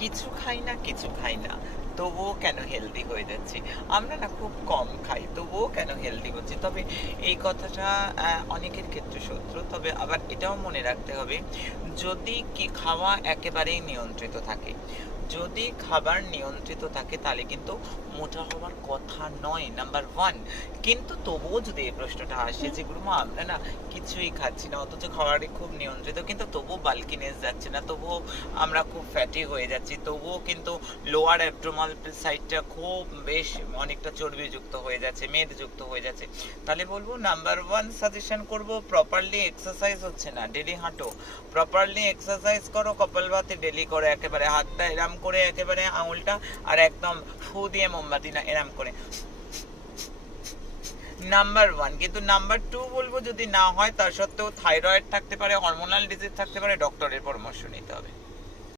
কিছু খাই না কিছু খাই না তবুও কেন হেলদি হয়ে যাচ্ছি। আমরা না খুব কম খাই তবুও কেন হেলদি হচ্ছি। তবে এই কথাটা অনেকের ক্ষেত্রে সত্য। তবে আবার এটাও মনে রাখতে হবে, যদি কি খাওয়া একেবারেই নিয়ন্ত্রিত থাকে, যদি খাবার নিয়ন্ত্রিত থাকে তাহলে কিন্তু মোটা হওয়ার কথা নয়, নাম্বার ওয়ান। কিন্তু তবুও যদি এই প্রশ্নটা আসে যে গুরুমা আমরা না কিছুই খাচ্ছি না অথচ খাবারই খুব নিয়ন্ত্রিত, কিন্তু তবুও বাল্কিনেস যাচ্ছে না, তবুও আমরা খুব ফ্যাটি হয়ে যাচ্ছি, তবুও কিন্তু লোয়ার অ্যাবডোমাল সাইডটা খুব বেশ অনেকটা চর্বিযুক্ত হয়ে যাচ্ছে, মেদযুক্ত হয়ে যাচ্ছে, তাহলে বলবো নাম্বার ওয়ান সাজেশন করব, প্রপারলি এক্সারসাইজ হচ্ছে না, ডেলি হাঁটো, প্রপারলি এক্সারসাইজ করো, কপালভাতি ডেলি করো, একেবারে হাতটা এরাম করে একেবারে আঙুলটা আর একদম ফু দিয়ে মোমবাতি না এরাম করে, নাম্বার ওয়ান। কিন্তু নাম্বার টু বলবো যদি না হয়, তার সত্ত্বেও থাইরয়েড থাকতে পারে, হরমোনাল ডিজিজ থাকতে পারে, ডক্টরের পরামর্শ নিতে হবে।